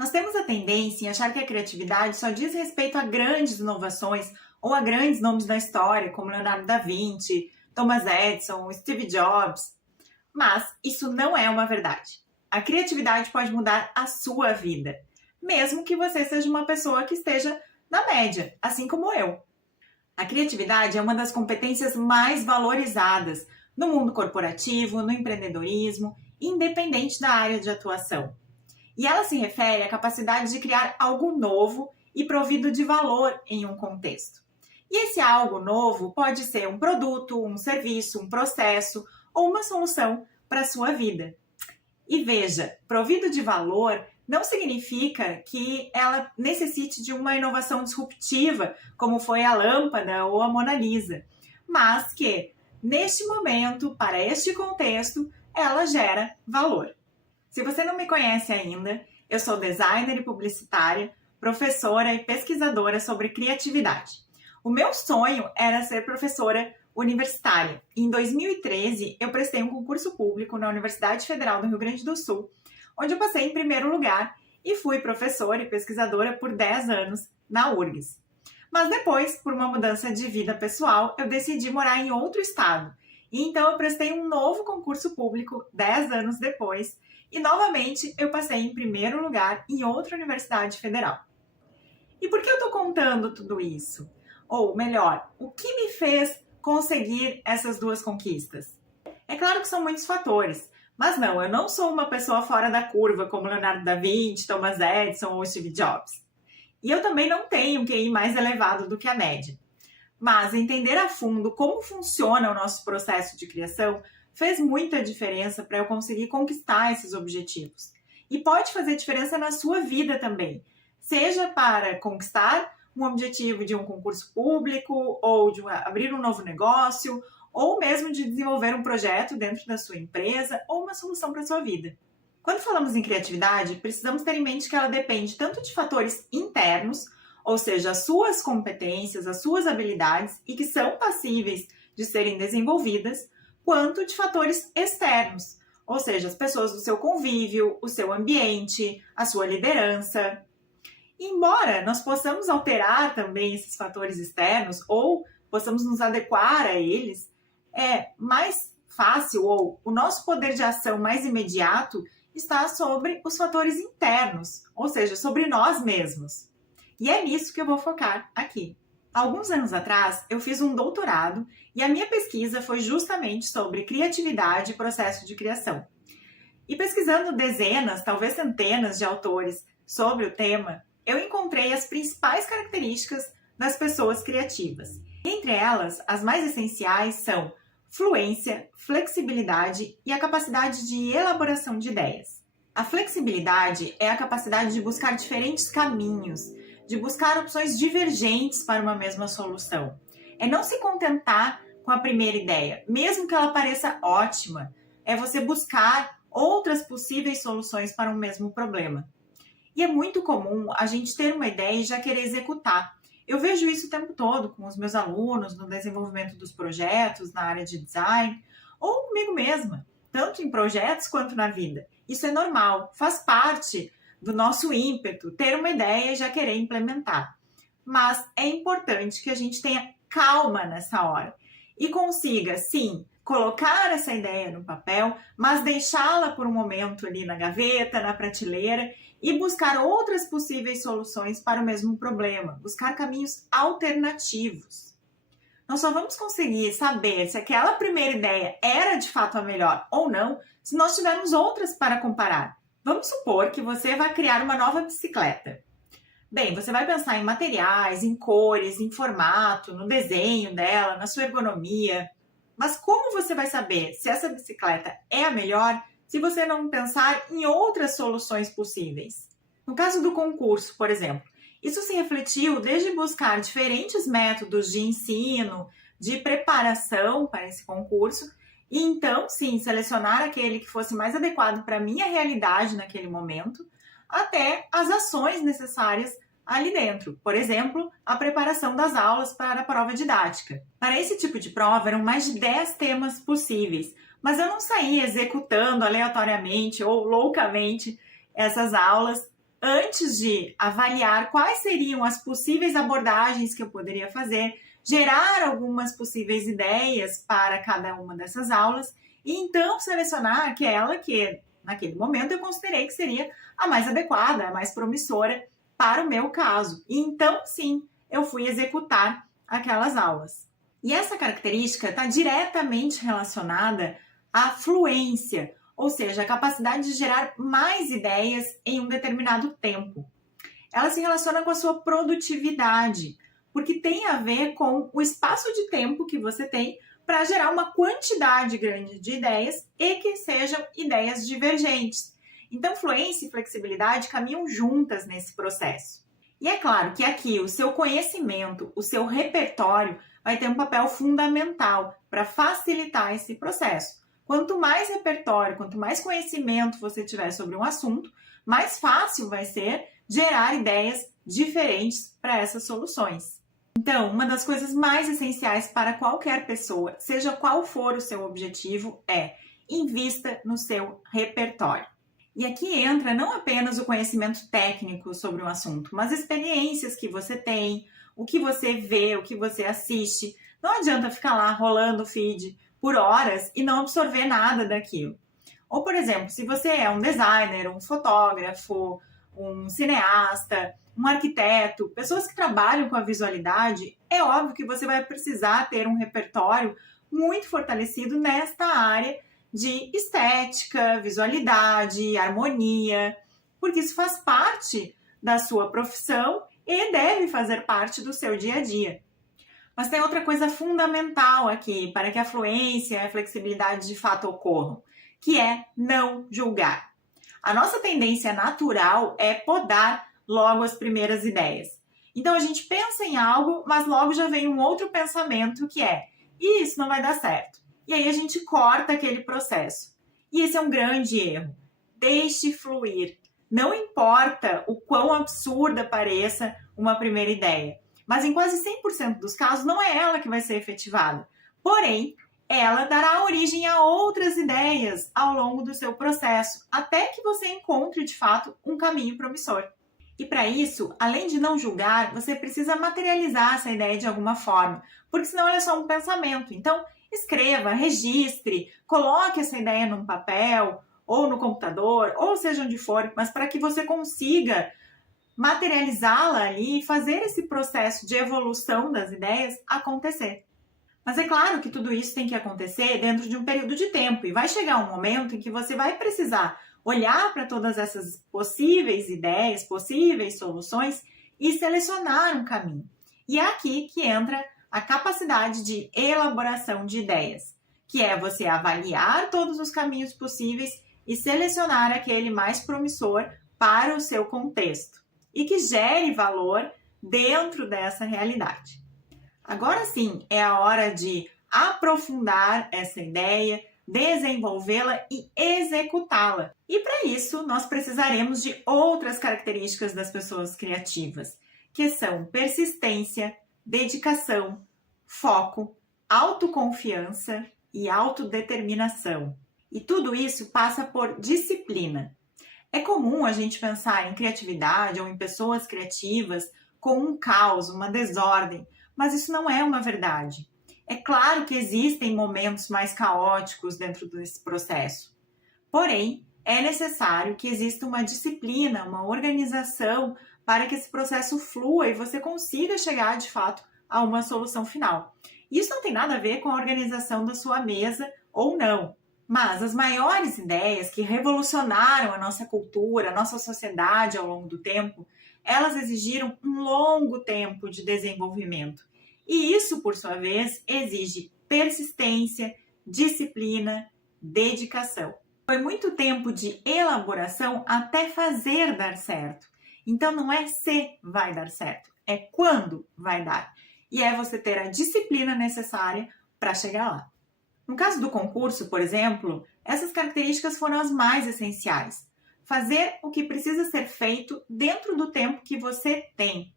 Nós temos a tendência em achar que a criatividade só diz respeito a grandes inovações ou a grandes nomes da história, como Leonardo da Vinci, Thomas Edison, Steve Jobs. Mas isso não é uma verdade. A criatividade pode mudar a sua vida, mesmo que você seja uma pessoa que esteja na média, assim como eu. A criatividade é uma das competências mais valorizadas no mundo corporativo, no empreendedorismo, independente da área de atuação. E ela se refere à capacidade de criar algo novo e provido de valor em um contexto. E esse algo novo pode ser um produto, um serviço, um processo ou uma solução para a sua vida. E veja, provido de valor não significa que ela necessite de uma inovação disruptiva, como foi a lâmpada ou a Mona Lisa, mas que, neste momento, para este contexto, ela gera valor. Se você não me conhece ainda, eu sou designer e publicitária, professora e pesquisadora sobre criatividade. O meu sonho era ser professora universitária. Em 2013, eu prestei um concurso público na Universidade Federal do Rio Grande do Sul, onde eu passei em primeiro lugar e fui professora e pesquisadora por 10 anos na URGS. Mas depois, por uma mudança de vida pessoal, eu decidi morar em outro estado. E então eu prestei um novo concurso público 10 anos depois e novamente eu passei em primeiro lugar em outra universidade federal. E por que eu estou contando tudo isso? Ou melhor, o que me fez conseguir essas duas conquistas? É claro que são muitos fatores, mas não, eu não sou uma pessoa fora da curva como Leonardo da Vinci, Thomas Edison ou Steve Jobs. E eu também não tenho um QI mais elevado do que a média. Mas entender a fundo como funciona o nosso processo de criação fez muita diferença para eu conseguir conquistar esses objetivos. E pode fazer diferença na sua vida também, seja para conquistar um objetivo de um concurso público, ou de abrir um novo negócio, ou mesmo de desenvolver um projeto dentro da sua empresa, ou uma solução para a sua vida. Quando falamos em criatividade, precisamos ter em mente que ela depende tanto de fatores internos, ou seja, as suas competências, as suas habilidades, e que são passíveis de serem desenvolvidas, quanto de fatores externos, ou seja, as pessoas do seu convívio, o seu ambiente, a sua liderança. E embora nós possamos alterar também esses fatores externos ou possamos nos adequar a eles, é mais fácil ou o nosso poder de ação mais imediato está sobre os fatores internos, ou seja, sobre nós mesmos. E é nisso que eu vou focar aqui. Há alguns anos atrás, eu fiz um doutorado e a minha pesquisa foi justamente sobre criatividade e processo de criação. E pesquisando dezenas, talvez centenas de autores sobre o tema, eu encontrei as principais características das pessoas criativas. Entre elas, as mais essenciais são fluência, flexibilidade e a capacidade de elaboração de ideias. A flexibilidade é a capacidade de buscar diferentes caminhos, de buscar opções divergentes para uma mesma solução. É não se contentar com a primeira ideia, mesmo que ela pareça ótima. É você buscar outras possíveis soluções para um mesmo problema. E é muito comum a gente ter uma ideia e já querer executar. Eu vejo isso o tempo todo com os meus alunos, no desenvolvimento dos projetos, na área de design, ou comigo mesma, tanto em projetos quanto na vida. Isso é normal, faz parte do nosso ímpeto, ter uma ideia e já querer implementar. Mas é importante que a gente tenha calma nessa hora e consiga, sim, colocar essa ideia no papel, mas deixá-la por um momento ali na gaveta, na prateleira e buscar outras possíveis soluções para o mesmo problema, buscar caminhos alternativos. Nós só vamos conseguir saber se aquela primeira ideia era de fato a melhor ou não se nós tivermos outras para comparar. Vamos supor que você vai criar uma nova bicicleta. Bem, você vai pensar em materiais, em cores, em formato, no desenho dela, na sua ergonomia. Mas como você vai saber se essa bicicleta é a melhor se você não pensar em outras soluções possíveis? No caso do concurso, por exemplo, isso se refletiu desde buscar diferentes métodos de ensino, de preparação para esse concurso, e então, sim, selecionar aquele que fosse mais adequado para a minha realidade naquele momento, até as ações necessárias ali dentro. Por exemplo, a preparação das aulas para a prova didática. Para esse tipo de prova, eram mais de 10 temas possíveis, mas eu não saía executando aleatoriamente ou loucamente essas aulas antes de avaliar quais seriam as possíveis abordagens que eu poderia fazer, gerar algumas possíveis ideias para cada uma dessas aulas e então selecionar aquela que, naquele momento, eu considerei que seria a mais adequada, a mais promissora para o meu caso. E então, sim, eu fui executar aquelas aulas. E essa característica está diretamente relacionada à fluência, ou seja, a capacidade de gerar mais ideias em um determinado tempo. Ela se relaciona com a sua produtividade, porque tem a ver com o espaço de tempo que você tem para gerar uma quantidade grande de ideias e que sejam ideias divergentes. Então, fluência e flexibilidade caminham juntas nesse processo. E é claro que aqui o seu conhecimento, o seu repertório vai ter um papel fundamental para facilitar esse processo. Quanto mais repertório, quanto mais conhecimento você tiver sobre um assunto, mais fácil vai ser gerar ideias diferentes para essas soluções. Então, uma das coisas mais essenciais para qualquer pessoa, seja qual for o seu objetivo, é invista no seu repertório. E aqui entra não apenas o conhecimento técnico sobre um assunto, mas experiências que você tem, o que você vê, o que você assiste. Não adianta ficar lá rolando o feed por horas e não absorver nada daquilo. Ou, por exemplo, se você é um designer, um fotógrafo, um cineasta, um arquiteto, pessoas que trabalham com a visualidade, é óbvio que você vai precisar ter um repertório muito fortalecido nesta área de estética, visualidade, harmonia, porque isso faz parte da sua profissão e deve fazer parte do seu dia a dia. Mas tem outra coisa fundamental aqui para que a fluência e a flexibilidade de fato ocorram, que é não julgar. A nossa tendência natural é podar logo as primeiras ideias. Então a gente pensa em algo, mas logo já vem um outro pensamento que é: isso não vai dar certo. E aí a gente corta aquele processo. E esse é um grande erro. Deixe fluir. Não importa o quão absurda pareça uma primeira ideia, mas em quase 100% dos casos não é ela que vai ser efetivada. Porém, ela dará origem a outras ideias ao longo do seu processo, até que você encontre, de fato, um caminho promissor. E para isso, além de não julgar, você precisa materializar essa ideia de alguma forma, porque senão ela é só um pensamento. Então, escreva, registre, coloque essa ideia num papel, ou no computador, ou seja onde for, mas para que você consiga materializá-la ali e fazer esse processo de evolução das ideias acontecer. Mas é claro que tudo isso tem que acontecer dentro de um período de tempo e vai chegar um momento em que você vai precisar olhar para todas essas possíveis ideias, possíveis soluções e selecionar um caminho. E é aqui que entra a capacidade de elaboração de ideias, que é você avaliar todos os caminhos possíveis e selecionar aquele mais promissor para o seu contexto e que gere valor dentro dessa realidade. Agora sim, é a hora de aprofundar essa ideia, desenvolvê-la e executá-la. E para isso, nós precisaremos de outras características das pessoas criativas, que são persistência, dedicação, foco, autoconfiança e autodeterminação. E tudo isso passa por disciplina. É comum a gente pensar em criatividade ou em pessoas criativas com um caos, uma desordem, mas isso não é uma verdade. É claro que existem momentos mais caóticos dentro desse processo. Porém, é necessário que exista uma disciplina, uma organização para que esse processo flua e você consiga chegar, de fato, a uma solução final. Isso não tem nada a ver com a organização da sua mesa ou não. Mas as maiores ideias que revolucionaram a nossa cultura, a nossa sociedade ao longo do tempo, elas exigiram um longo tempo de desenvolvimento. E isso, por sua vez, exige persistência, disciplina, dedicação. Foi muito tempo de elaboração até fazer dar certo. Então não é se vai dar certo, é quando vai dar. E é você ter a disciplina necessária para chegar lá. No caso do concurso, por exemplo, essas características foram as mais essenciais. Fazer o que precisa ser feito dentro do tempo que você tem.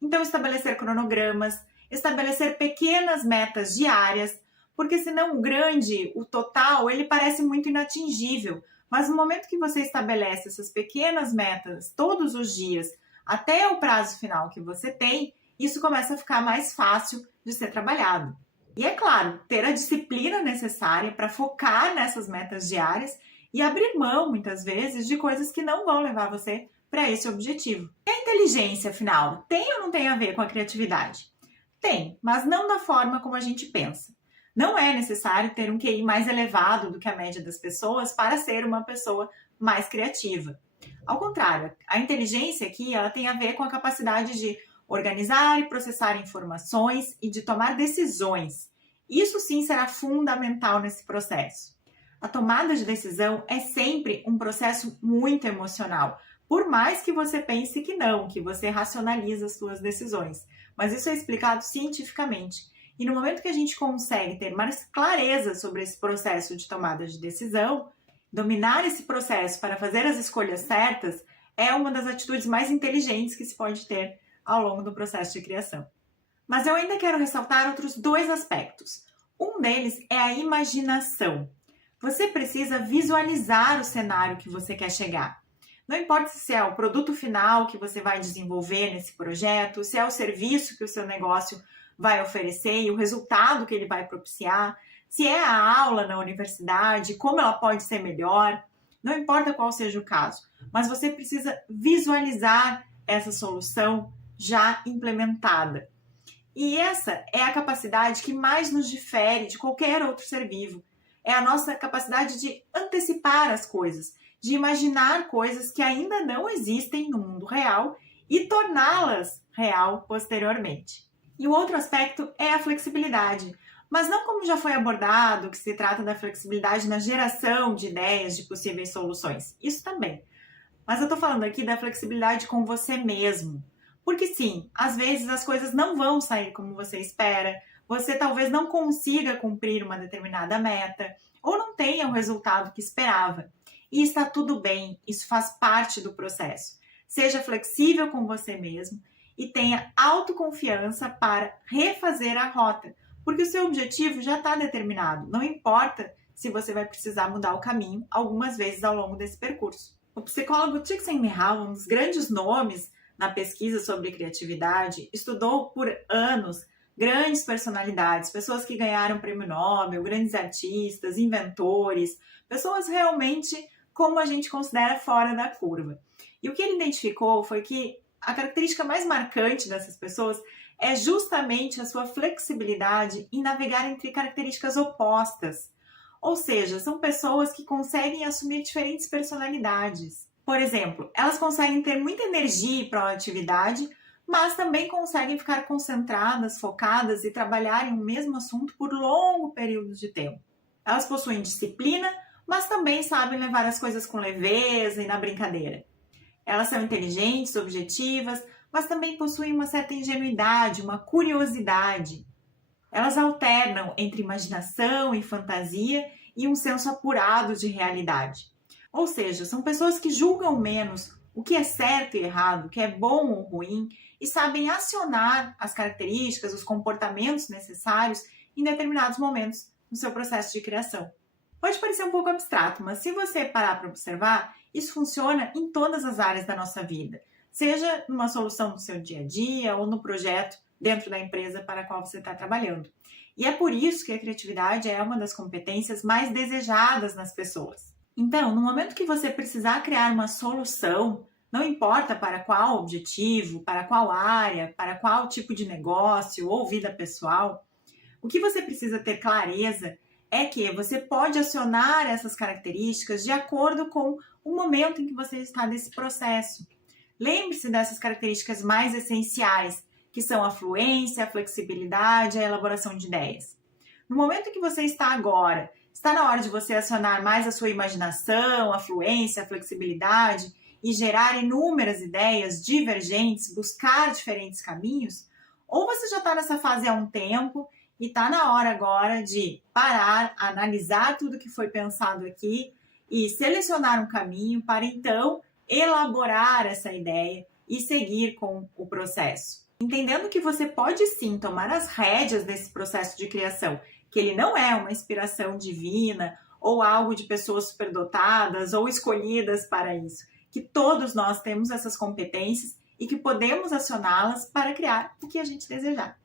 Então, estabelecer cronogramas, estabelecer pequenas metas diárias, porque senão o grande, o total, ele parece muito inatingível. Mas no momento que você estabelece essas pequenas metas todos os dias, até o prazo final que você tem, isso começa a ficar mais fácil de ser trabalhado. E é claro, ter a disciplina necessária para focar nessas metas diárias e abrir mão, muitas vezes, de coisas que não vão levar você para esse objetivo. E a inteligência, afinal, tem ou não tem a ver com a criatividade? Tem, mas não da forma como a gente pensa. Não é necessário ter um QI mais elevado do que a média das pessoas para ser uma pessoa mais criativa. Ao contrário, a inteligência aqui ela tem a ver com a capacidade de organizar e processar informações e de tomar decisões. Isso sim será fundamental nesse processo. A tomada de decisão é sempre um processo muito emocional, por mais que você pense que não, que você racionaliza as suas decisões. Mas isso é explicado cientificamente. E no momento que a gente consegue ter mais clareza sobre esse processo de tomada de decisão, dominar esse processo para fazer as escolhas certas é uma das atitudes mais inteligentes que se pode ter ao longo do processo de criação. Mas eu ainda quero ressaltar outros dois aspectos. Um deles é a imaginação. Você precisa visualizar o cenário que você quer chegar. Não importa se é o produto final que você vai desenvolver nesse projeto, se é o serviço que o seu negócio vai oferecer e o resultado que ele vai propiciar, se é a aula na universidade, como ela pode ser melhor, não importa qual seja o caso, mas você precisa visualizar essa solução já implementada. E essa é a capacidade que mais nos difere de qualquer outro ser vivo. É a nossa capacidade de antecipar as coisas, de imaginar coisas que ainda não existem no mundo real e torná-las real posteriormente. E o outro aspecto é a flexibilidade, mas não como já foi abordado, que se trata da flexibilidade na geração de ideias de possíveis soluções. Isso também. Mas eu estou falando aqui da flexibilidade com você mesmo. Porque sim, às vezes as coisas não vão sair como você espera, você talvez não consiga cumprir uma determinada meta, ou não tenha o resultado que esperava. E está tudo bem, isso faz parte do processo. Seja flexível com você mesmo e tenha autoconfiança para refazer a rota, porque o seu objetivo já está determinado. Não importa se você vai precisar mudar o caminho algumas vezes ao longo desse percurso. O psicólogo Csikszentmihalyi, um dos grandes nomes na pesquisa sobre criatividade, estudou por anos grandes personalidades, pessoas que ganharam prêmio Nobel, grandes artistas, inventores, pessoas realmente como a gente considera fora da curva. E o que ele identificou foi que a característica mais marcante dessas pessoas é justamente a sua flexibilidade em navegar entre características opostas. Ou seja, são pessoas que conseguem assumir diferentes personalidades. Por exemplo, elas conseguem ter muita energia e proatividade, mas também conseguem ficar concentradas, focadas e trabalhar em um mesmo assunto por longo período de tempo. Elas possuem disciplina, mas também sabem levar as coisas com leveza e na brincadeira. Elas são inteligentes, objetivas, mas também possuem uma certa ingenuidade, uma curiosidade. Elas alternam entre imaginação e fantasia e um senso apurado de realidade. Ou seja, são pessoas que julgam menos o que é certo e errado, o que é bom ou ruim, e sabem acionar as características, os comportamentos necessários em determinados momentos no seu processo de criação. Pode parecer um pouco abstrato, mas se você parar para observar, isso funciona em todas as áreas da nossa vida, seja numa solução do seu dia a dia ou no projeto dentro da empresa para a qual você está trabalhando. E é por isso que a criatividade é uma das competências mais desejadas nas pessoas. Então, no momento que você precisar criar uma solução, não importa para qual objetivo, para qual área, para qual tipo de negócio ou vida pessoal, o que você precisa ter clareza é que você pode acionar essas características de acordo com o momento em que você está nesse processo. Lembre-se dessas características mais essenciais, que são a fluência, a flexibilidade, a elaboração de ideias. No momento em que você está agora, está na hora de você acionar mais a sua imaginação, a fluência, a flexibilidade e gerar inúmeras ideias divergentes, buscar diferentes caminhos? Ou você já está nessa fase há um tempo e está na hora agora de parar, analisar tudo que foi pensado aqui e selecionar um caminho para então elaborar essa ideia e seguir com o processo. Entendendo que você pode sim tomar as rédeas desse processo de criação, que ele não é uma inspiração divina ou algo de pessoas superdotadas ou escolhidas para isso. Que todos nós temos essas competências e que podemos acioná-las para criar o que a gente desejar.